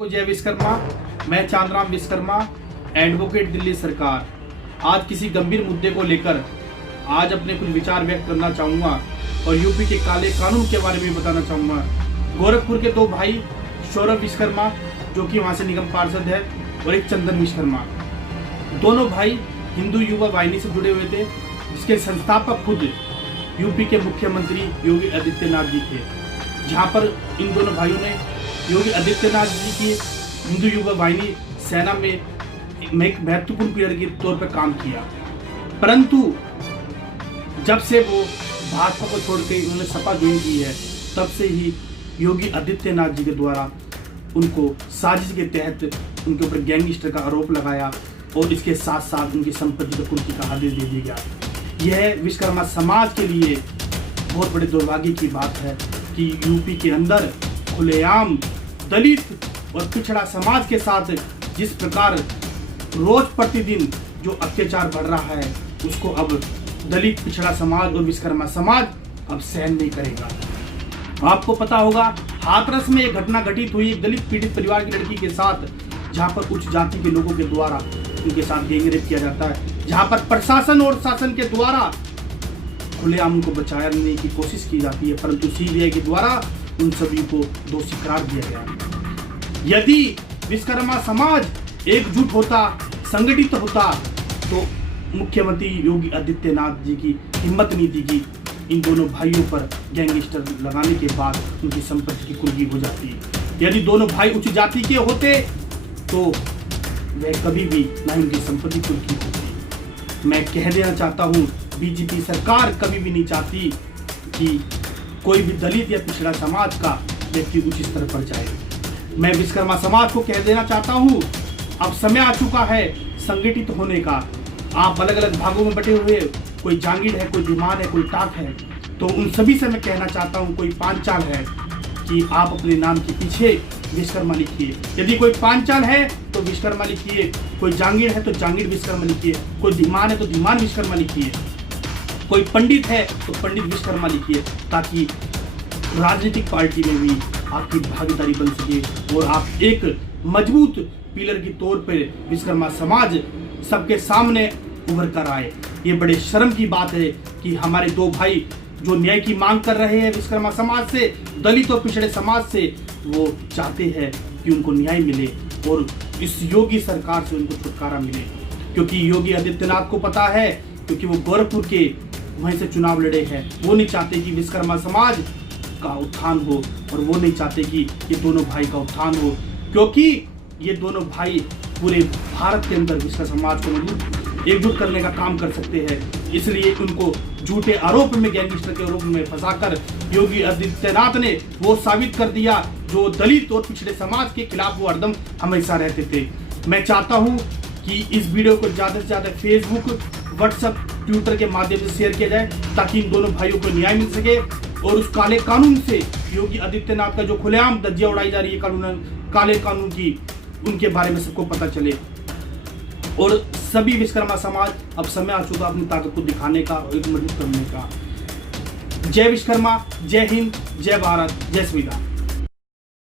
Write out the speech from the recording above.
जय विश्वकर्मा। मैं चांदराम विश्वकर्मा, एडवोकेट दिल्ली सरकार। आज किसी गंभीर मुद्दे को लेकर आज अपने कुछ विचार व्यक्त करना चाहूँगा और यूपी के काले कानून के बारे में बताना चाहूँगा। गोरखपुर के दो भाई सौरभ विश्वकर्मा जो कि वहाँ से निगम पार्षद है और एक चंदन विश्वकर्मा, दोनों भाई हिंदू युवा वाहिनी से जुड़े हुए थे, जिसके संस्थापक खुद यूपी के मुख्यमंत्री योगी आदित्यनाथ जी थे। जहाँ पर इन दोनों भाइयों ने योगी आदित्यनाथ जी की हिंदू युवा वाहिनी सेना में एक महत्वपूर्ण पिलर के तौर पर काम किया। परंतु जब से वो भाजपा को छोड़कर उन्होंने सपा ज्वाइन की है, तब से ही योगी आदित्यनाथ जी के द्वारा उनको साजिश के तहत उनके ऊपर गैंगस्टर का आरोप लगाया और इसके साथ साथ उनकी संपत्ति को कुर्की का आदेश दे दिया गया। यह विश्वकर्मा समाज के लिए बहुत बड़े दुर्भाग्य की बात है कि यूपी के अंदर खुलेआम दलित और पिछड़ा समाज के साथ जिस प्रकार रोज प्रतिदिन जो अत्याचार बढ़ रहा है, उसको अब दलित पिछड़ा समाज और विश्वकर्मा समाज अब सहन नहीं करेगा। आपको पता होगा, हाथरस में एक घटना घटित हुई एक दलित पीड़ित परिवार की लड़की के साथ, जहां पर उच्च जाति के लोगों के द्वारा उनके साथ गैंगरेप किया जाता है, जहां पर प्रशासन और शासन के द्वारा खुलेआम उनको बचाने की कोशिश की जाती है, परंतु सीबीआई के द्वारा उन सभी को दोषी करार दिया गया। यदि विश्वकर्मा समाज एकजुट होता, संगठित होता, तो मुख्यमंत्री योगी आदित्यनाथ जी की हिम्मत नहीं थी कि इन दोनों भाइयों पर गैंगस्टर लगाने के बाद उनकी संपत्ति की कुर्की हो जाती। यदि दोनों भाई उच्च जाति के होते तो वह कभी भी ना उनकी संपत्ति कुर्की होती। मैं कह देना चाहता हूँ, बीजेपी सरकार कभी भी नहीं चाहती कि कोई भी दलित या पिछड़ा समाज का व्यक्ति उच्च स्तर पर जाए। मैं विश्वकर्मा समाज को कह देना चाहता हूँ, अब समय आ चुका है संगठित होने का। आप अलग अलग भागों में बटे हुए, कोई जांगीर है, कोई धीमान है, कोई टाक है, तो उन सभी से मैं कहना चाहता हूँ, कोई पांचाल है कि आप अपने नाम के पीछे विश्वकर्मा लिखिए। यदि कोई पांचाल है तो विश्वकर्मा लिखिए, कोई जांगीर है तो जांगीर विश्वकर्मा लिखिए, कोई धीमान है तो धीमान विश्वकर्मा लिखिए, कोई पंडित है तो पंडित विश्वकर्मा लिखिए, ताकि राजनीतिक पार्टी में भी आपकी भागीदारी बन सके और आप एक मजबूत पिलर के तौर पर विश्वकर्मा समाज सबके सामने उभर कर आए। ये बड़े शर्म की बात है कि हमारे दो भाई जो न्याय की मांग कर रहे हैं विश्वकर्मा समाज से, दलित और पिछड़े समाज से, वो चाहते हैं कि उनको न्याय मिले और इस योगी सरकार से उनको छुटकारा मिले। क्योंकि योगी आदित्यनाथ को पता है, क्योंकि वो गोरखपुर के वहीं से चुनाव लड़े हैं, वो नहीं चाहते कि विश्वकर्मा समाज का उत्थान हो और वो नहीं चाहते कि ये दोनों भाई का उत्थान हो, क्योंकि ये दोनों भाई पूरे भारत के अंदर विश्वकर्मा समाज को एकजुट करने का काम कर सकते हैं। इसलिए उनको झूठे आरोप में, गैंगस्टर के आरोप में फंसाकर योगी आदित्यनाथ ने वो साबित कर दिया जो दलित और पिछड़े समाज के खिलाफ वो हरदम हमेशा रहते थे। मैं चाहता हूँ कि इस वीडियो को ज़्यादा से ज़्यादा फेसबुक, व्हाट्सएप, ट्विटर के माध्यम से शेयर किया जाए, ताकि इन दोनों भाइयों को न्याय मिल सके और उस काले कानून से, योगी आदित्यनाथ का जो खुलेआम धज्जियां उड़ाई जा रही है काले कानून की, उनके बारे में सबको पता चले। और सभी विश्वकर्मा समाज, अब समय आ चुका अपनी ताकत को दिखाने का और एक मजबूत करने का। जय विश्वकर्मा, जय हिंद, जय भारत, जय संविधान।